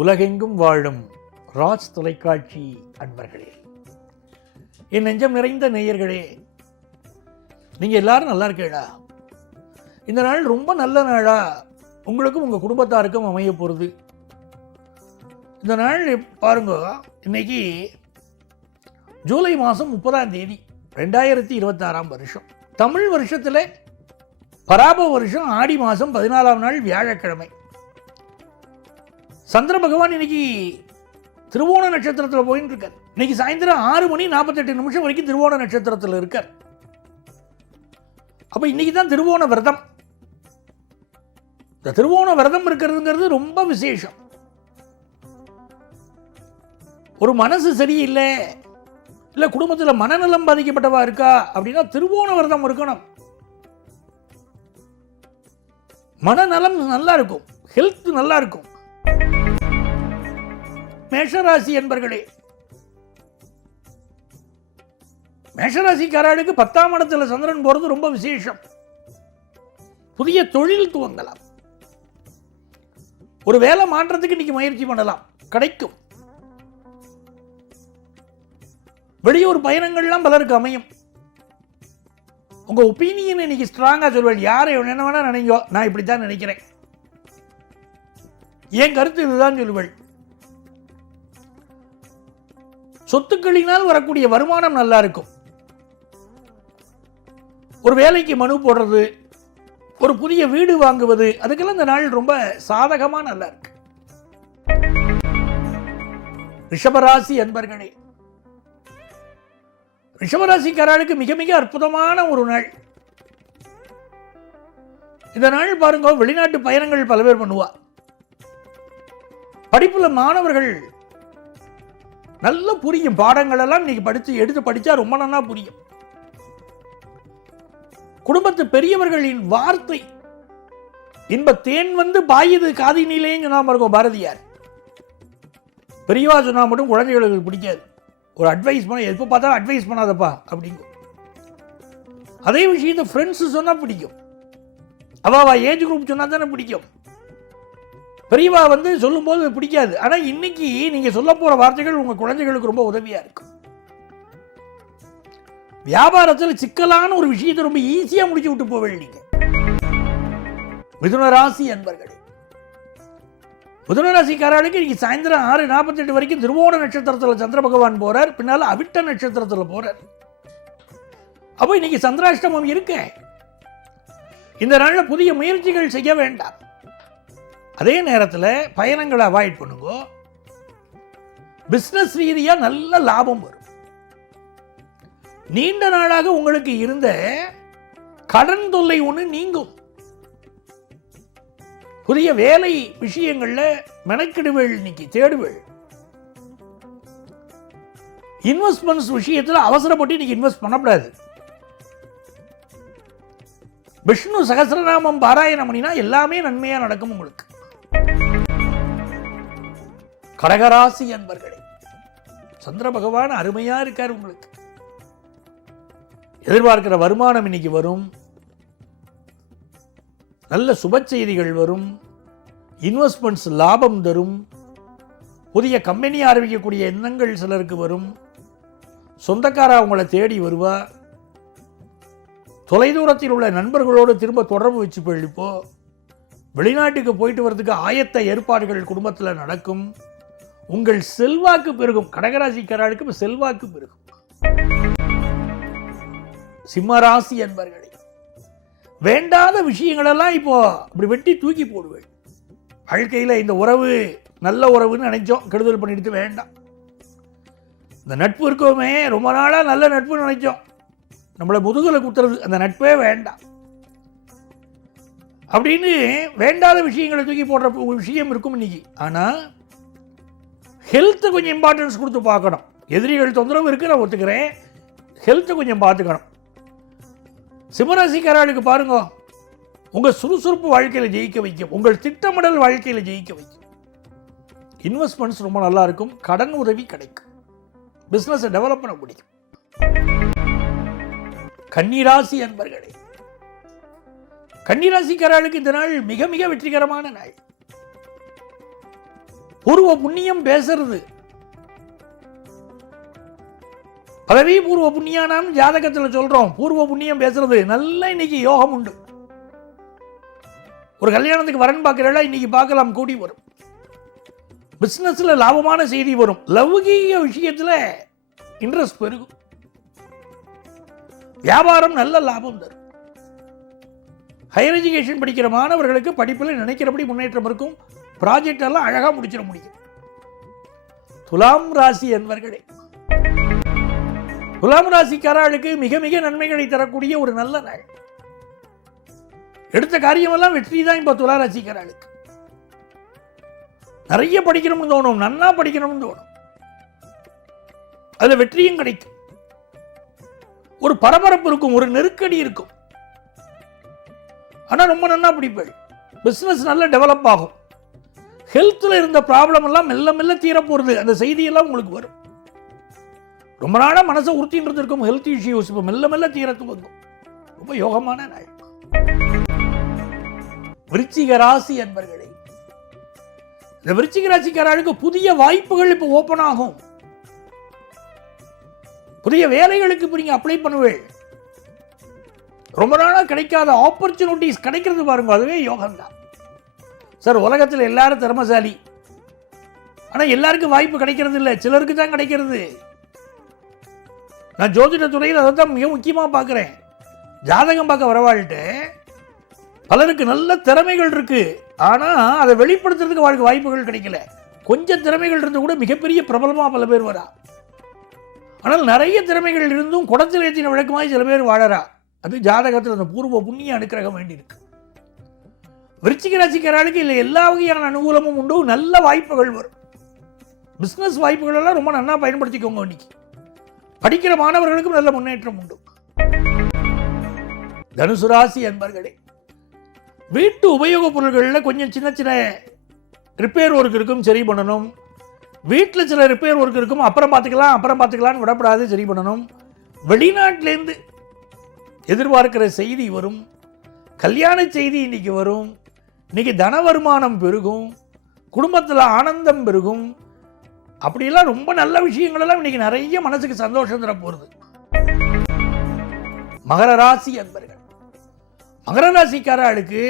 உலகெங்கும் வாழும் ராஜ் தொலைக்காட்சி அன்பர்களே, என் நெஞ்சம் நிறைந்த நேயர்களே, நீங்கள் எல்லாரும் நல்லா இருக்கீங்களா? இந்த நாள் ரொம்ப நல்ல நாளா உங்களுக்கும் உங்கள் குடும்பத்தாருக்கும் அமைய போகிறது. இந்த நாள் பாருங்க, இன்னைக்கு ஜூலை மாதம் 30ஆம் தேதி 2026 வருஷம். தமிழ் வருஷத்தில் பராப வருஷம் ஆடி மாதம் 14ஆம் நாள் வியாழக்கிழமை. சந்திர பகவான் இன்னைக்கு திருவோண நட்சத்திரத்தில் போயின்னு இருக்கார். இன்னைக்கு சாயந்தரம் 6:48 வரைக்கும் திருவோண நட்சத்திரத்தில் இருக்கார். அப்போ இன்னைக்கு தான் திருவோண விரதம். இந்த திருவோண விரதம் இருக்கிறதுங்கிறது ரொம்ப விசேஷம். ஒரு மனசு சரியில்லை, இல்லை குடும்பத்தில் மனநலம் பாதிக்கப்பட்டவா இருக்கா அப்படின்னா திருவோண விரதம் இருக்கணும். மனநலம் நல்லா இருக்கும், ஹெல்த் நல்லா இருக்கும். மேஷராசி என்பர்களே, மேஷராசிக்காரர்களுக்கு 10ஆம் இடத்துல சந்திரன் போறது ரொம்ப விசேஷம். புதிய தொழில் துவங்கலாம், ஒரு வேலை மாற்றத்துக்கு இன்னைக்கு முயற்சி பண்ணலாம், கிடைக்கும். வெளியூர் பயணங்கள்லாம் பலருக்கு அமையும். உங்க ஒப்பீனியன் இன்னைக்கு ஸ்ட்ராங்கா சொல்வேன். யாரை என்ன வேணா நினைங்கோ, நான் இப்படித்தான் நினைக்கிறேன், என் கருத்து இதுதான் சொல்லுவேன். சொத்துக்களினால் வரக்கூடிய வருமானம் நல்லா இருக்கும். ஒரு வேலைக்கு மனு போடுறது, ஒரு புதிய வீடு வாங்குவது, அதுக்கெல்லாம் இந்த நாள் ரொம்ப சாதகமா நல்லா இருக்கு. ரிஷபராசி அன்பர்களே, ரிஷபராசிக்காரர்களுக்கு மிக மிக அற்புதமான ஒரு நாள். இந்த நாள் பாருங்க, வெளிநாட்டு பயணங்கள் பல பேர் பண்ணுவா. படிப்புல மாணவர்கள் நல்ல புரியும். பாடங்கள் எல்லாம் இன்னைக்கு எடுத்து படிச்சா ரொம்ப நல்லா புரியும். குடும்பத்து பெரியவர்களின் வார்த்தை இன்ப தேன் வந்து பாயுது காதினிலேன்னு சொன்னாம இருக்கும் பாரதியார். பெரியவா சொன்னா மட்டும் குழந்தைகளுக்கு பிடிக்காது. ஒரு அட்வைஸ் பண்ண, எப்போ பார்த்தாலும் அட்வைஸ் பண்ணாதப்பா அப்படிங்கும். அதே விஷயத்தை ஃப்ரெண்ட்ஸ் சொன்னா பிடிக்கும். அவா ஏஜ் குரூப் சொன்னா தானே பிடிக்கும். பெரியவா வந்து சொல்லும் போது பிடிக்காது. ஆனா இன்னைக்கு நீங்க சொல்ல போற வார்த்தைகள் உங்க குழந்தைகளுக்கு ரொம்ப உதவியா இருக்கும். வியாபாரத்தில் சிக்கலான ஒரு விஷயத்தை ரொம்ப ஈஸியா முடிச்சு விட்டு போவீங்க நீங்க. மிதுன ராசி அன்பர்களே, மிதுன ராசிக்காரர்களுக்கு இன்னைக்கு சாயந்தரம் 6:48 வரைக்கும் திருவோண நட்சத்திரத்தில் சந்திர பகவான் போறார். பின்னால அவிட்ட நட்சத்திரத்தில் போறார். அப்போ இன்னைக்கு சந்திராஷ்டமம் இருக்க. இந்த நாள்ல புதிய முயற்சிகள் செய்ய வேண்டாம். அதே நேரத்தில் பயணங்களை அவாய்ட் பண்ணுங்க. பிசினஸ் ரீதியா நல்ல லாபம் வரும். நீண்ட நாளாக உங்களுக்கு இருந்த கடன் தொல்லை ஒன்று நீங்கும். புதிய வேலை விஷயங்கள்ல மெனக்கிடுவேள், இன்னைக்கு தேடுவேள். இன்வெஸ்ட்மெண்ட்ஸ் விஷயத்தில் அவசரப்பட்டு இன்னைக்கு இன்வெஸ்ட் பண்ணக்கூடாது. விஷ்ணு சகஸ்ரநாமம் பாராயணம் பண்ணினா எல்லாமே நன்மையா நடக்கும் உங்களுக்கு. கடகராசி அன்பர்களே, சந்திர பகவான் அருமையா இருக்கார். உங்களுக்கு எதிர்பார்க்கிற வருமானம் இன்னைக்கு வரும். நல்ல சுப செய்திகள் வரும். இன்வெஸ்ட்மெண்ட்ஸ் லாபம் தரும். புதிய கம்பெனி ஆரம்பிக்கக்கூடிய எண்ணங்கள் சிலருக்கு வரும். சொந்தக்காரா உங்களை தேடி வருவா. தொலைதூரத்தில் உள்ள நண்பர்களோடு திரும்ப தொடர்பு வச்சு பழிப்போ. வெளிநாட்டுக்கு போயிட்டு வர்றதுக்கு ஆயத்த ஏற்பாடுகள் குடும்பத்தில் நடக்கும். உங்கள் செல்வாக்கு பெருகும். கடகராசிக்காரர்களுக்கு செல்வாக்கு பெருகும். சிம்மராசி அன்பர்களே, வேண்டாத விஷயங்களெல்லாம் இப்போ அப்படி வெட்டி தூக்கி போடுவேன். வாழ்க்கையில் இந்த உறவு நல்ல உறவுன்னு நினைச்சோம், கெடுதல் பண்ணிட்டு வேண்டாம். இந்த நட்பு இருக்கோமே, ரொம்ப நாளாக நல்ல நட்புன்னு நினைச்சோம், நம்மளை முதுகலை குத்துறது, அந்த நட்பே வேண்டாம் அப்படின்னு வேண்டாத விஷயங்களை தூக்கி போடுற விஷயம் இருக்கும் இன்னைக்கு. ஆனால் ஹெல்த்து கொஞ்சம் இம்பார்ட்டன்ஸ் கொடுத்து பார்க்கணும். எதிரிகள் தொந்தரவு இருக்கு, நான் ஒத்துக்கிறேன். ஹெல்த்தை கொஞ்சம் பார்த்துக்கணும். சிம்மராசிக்காரர்களுக்கு பாருங்க, உங்கள் சுறுசுறுப்பு வாழ்க்கையில் ஜெயிக்க வைக்கும். உங்கள் திட்டமிடல் வாழ்க்கையில் ஜெயிக்க வைக்கும். இன்வெஸ்ட்மெண்ட்ஸ் ரொம்ப நல்லா இருக்கும். கடன் உதவி கிடைக்கும். பிஸ்னஸை டெவலப் பண்ண முடியும். கன்னிராசி அன்பர்களே, கன்னிராசிக்காரர்களுக்கு இந்த நாள் மிக மிக வெற்றிகரமான நாள். பூர்வ புண்ணியம் பேசுறது, பதவி பூர்வ புண்ணியானாம் ஜாதகத்தில் சொல்றோம். பூர்வ புண்ணியம் பேசுறது நல்ல இன்னைக்கு யோகம் உண்டு. ஒரு கல்யாணத்துக்கு வரன் பார்க்கிறா, இன்னைக்கு பார்க்கலாம், கூடி வரும். பிசினஸ்ல லாபமான செய்தி வரும். லௌகீக விஷயத்துல இன்ட்ரெஸ்ட் பெருகும். வியாபாரம் நல்ல லாபம் தரும். ஹையர் எஜுகேஷன் படிக்கிற மாணவர்களுக்கு படிப்பில் நினைக்கிறபடி முன்னேற்றம் இருக்கும். ப்ராஜெக்ட் எல்லாம் அழகா முடிச்சிட முடியும். துலாம் ராசி என்பர்களே, துலாம் ராசிக்காரர்களுக்கு மிக மிக நன்மைகளை தரக்கூடிய ஒரு நல்ல நாள். எடுத்த காரியமெல்லாம் வெற்றி தான். இப்ப துலா ராசிக்காரர்களுக்கு நிறைய படிக்கணும்னு தோணும், நன்னா படிக்கணும்னு தோணும், அதுல வெற்றியும் கிடைக்கும். ஒரு பரபரப்பு இருக்கும், ஒரு நெருக்கடி இருக்கும். ஆனா ரொம்ப நன்னா படிப்பேன். பிசினஸ் நல்லா டெவலப் ஆகும். ஹெல்த்ல இருந்த ப்ராப்ளம் எல்லாம் மெல்ல மெல்ல தீரப்போறது. அந்த செய்தியெல்லாம் உங்களுக்கு வரும். ரொம்ப நாளா மனசை உறுத்தின்றது இருக்கும் ஹெல்த் இஷ்யூஸ், இப்போ மெல்ல மெல்ல தீரத்து வந்தோம். ரொம்ப யோகமான நாள். விருச்சிக ராசி என்பர்களே, இந்த விருச்சிக ராசிக்காரர்களுக்கு புதிய வாய்ப்புகள் இப்போ ஓபன் ஆகும். புதிய வேலைகளுக்கு இப்போ நீங்க அப்ளை பண்ணுவேன். ரொம்ப நாளா கிடைக்காத ஆப்பர்ச்சுனிட்டிஸ் கிடைக்கிறது பாருங்க, அதுவே யோகம் தான். சார், உலகத்தில் எல்லாரும் திறமசாலி, ஆனா எல்லாருக்கும் வாய்ப்பு கிடைக்கிறது இல்லை, சிலருக்கு தான் கிடைக்கிறது. நான் ஜோதிட துறையில் அதை தான் மிக முக்கியமா பார்க்கிறேன். ஜாதகம் பார்க்க வரவாழ்ட்டு பலருக்கு நல்ல திறமைகள் இருக்கு, ஆனா அதை வெளிப்படுத்துறதுக்கு வாழ்க்கை வாய்ப்புகள் கிடைக்கல. கொஞ்சம் திறமைகள் இருந்து கூட மிகப்பெரிய பிரபலமா பல பேர் வரா. ஆனால் நிறைய திறமைகள் இருந்தும் குடத்தில் ஏற்றின விளக்கமாய் சில பேர் வாழறா. அது ஜாதகத்தில் அந்த பூர்வ புண்ணிய அனுக்கிரகம் வேண்டியிருக்கு. விருச்சிக ராசிக்காரர்களுக்கு இல்லை எல்லா வகையான அனுகூலமும் உண்டு. நல்ல வாய்ப்புகள் வரும். பிசினஸ் வாய்ப்புகள் எல்லாம் ரொம்ப நல்லா பயன்படுத்திக்கோங்க. இன்னைக்கு படிக்கிற மாணவர்களுக்கும் நல்ல முன்னேற்றம் உண்டு. தனுசு ராசி அன்பர்களே, வீட்டு உபயோகப் பொருட்களில் கொஞ்சம் சின்ன சின்ன ரிப்பேர் ஒர்க் இருக்கும், சரி பண்ணணும். வீட்டில் சில ரிப்பேர் ஒர்க் இருக்கும், அப்புறம் பார்த்துக்கலாம்னு விடப்படாது, சரி பண்ணணும். வெளிநாட்டிலேருந்து எதிர்பார்க்கிற செய்தி வரும். கல்யாண செய்தி இன்னைக்கு வரும். இன்னைக்கு தன வருமானம் பெருகும், குடும்பத்தில் ஆனந்தம் பெருகும். அப்படியெல்லாம் ரொம்ப நல்ல விஷயங்கள் எல்லாம் இன்னைக்கு நிறைய மனசுக்கு சந்தோஷம் தர போகிறது. மகர ராசி அன்பர்கள், மகர ராசிக்காரர்களுக்கு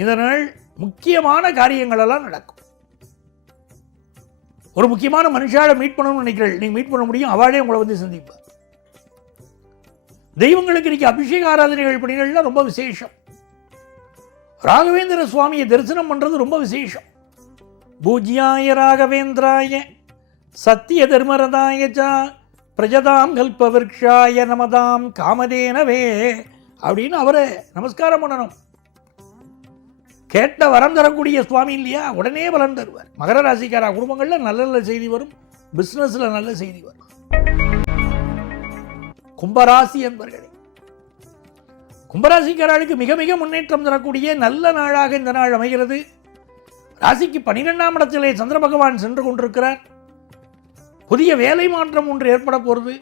இந்த நாள் முக்கியமான காரியங்கள் எல்லாம் நடக்கும். ஒரு முக்கியமான மனுஷாவை மீட் பண்ணணும்னு நினைக்கிறேன், நீங்க மீட் பண்ண முடியும். அவளே உங்களை வந்து சந்திப்பார். தெய்வங்களுக்கு இன்னைக்கு அபிஷேக ஆராதனைகள் பணிகள்லாம் ரொம்ப விசேஷம். ராகவேந்திர சுவாமியை தரிசனம் பண்றது ரொம்ப விசேஷம். பூஜ்யாய ராகவேந்திராய சத்திய தர்மரதாய பிரஜதாம் கல்பவிருக்ஷாய நமதாம் காமதேனவே அப்படின்னு அவரை நமஸ்காரம் பண்ணணும். கேட்ட வரம் தரக்கூடிய சுவாமி இல்லையா, உடனே பலன் தருவார். மகர ராசிக்கார குடும்பங்கள்ல நல்ல நல்ல செய்தி வரும், பிசினஸ்ல நல்ல செய்தி வரும். கும்பராசி என்பர்களே, கும்பராசிக்காரர்களுக்கு மிக மிக முன்னேற்றம் தரக்கூடிய நல்ல நாளாக இந்த நாள் அமைகிறது. ராசிக்கு 12ஆம் இடத்திலே சந்திர பகவான் சென்று கொண்டிருக்கிறார். புதிய வேலை மாற்றம் ஒன்று ஏற்பட போகிறது.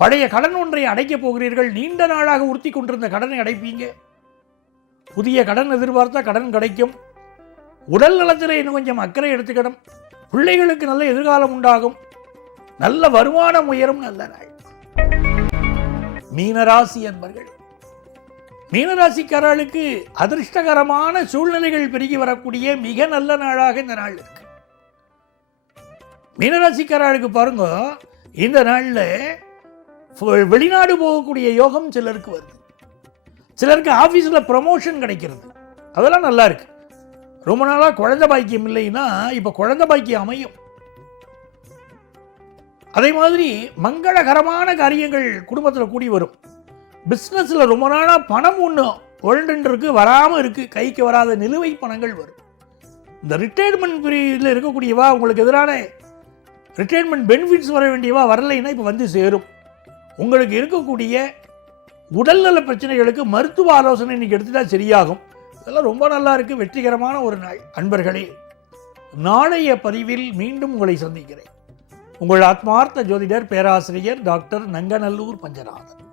பழைய கடன் ஒன்றை அடைக்கப் போகிறீர்கள். நீண்ட நாளாக உறுத்தி கொண்டிருந்த கடனை அடைப்பீங்க. புதிய கடன் எதிர்பார்த்தா கடன் கிடைக்கும். உடல் நலத்தில் இன்னும் கொஞ்சம் அக்கறை எடுத்துக்கணும். பிள்ளைகளுக்கு நல்ல எதிர்காலம் உண்டாகும். நல்ல வருமானம் உயரும். நல்ல நாள். மீனராசி என்பர்கள், மீனராசிக்காரர்களுக்கு அதிர்ஷ்டகரமான சூழ்நிலைகள் பெருகி வரக்கூடிய மிக நல்ல நாளாக இந்த நாள் இருக்கு. மீனராசிக்காரர்களுக்கு பாருங்க, இந்த நாளில் வெளிநாடு போகக்கூடிய யோகம் சிலருக்கு வருது. சிலருக்கு ஆஃபீஸில் ப்ரமோஷன் கிடைக்கிறது. அதெல்லாம் நல்லா இருக்கு. ரொம்ப நாளாக குழந்தை பாக்கியம் இல்லைன்னா இப்போ குழந்தை பாக்கியம் அமையும். அதே மாதிரி மங்களகரமான காரியங்கள் குடும்பத்தில் கூடி வரும். பிஸ்னஸில் ரொம்ப நாளாக பணம் ஒன்று ஒழுண்டுருக்கு, வராமல் இருக்கு, கைக்கு வராத நிலுவை பணங்கள் வரும். இந்த ரிட்டையர்மெண்ட் பீரியடில் இருக்கக்கூடியவா, உங்களுக்கு எதிரான ரிட்டையர்மெண்ட் பெனிஃபிட்ஸ் வர வேண்டியவா வரலைன்னா இப்போ வந்து சேரும். உங்களுக்கு இருக்கக்கூடிய உடல்நல பிரச்சனைகளுக்கு மருத்துவ ஆலோசனை இன்னைக்கு எடுத்துட்டா சரியாகும். இதெல்லாம் ரொம்ப நல்லா இருக்கு. வெற்றிகரமான ஒரு நாள். அன்பர்களே, நாளைய பதிவில் மீண்டும் உங்களை சந்திக்கிறேன். உங்கள் ஆத்மார்த்த ஜோதிடர் பேராசிரியர் டாக்டர் நங்கநல்லூர் பஞ்சநாதன்.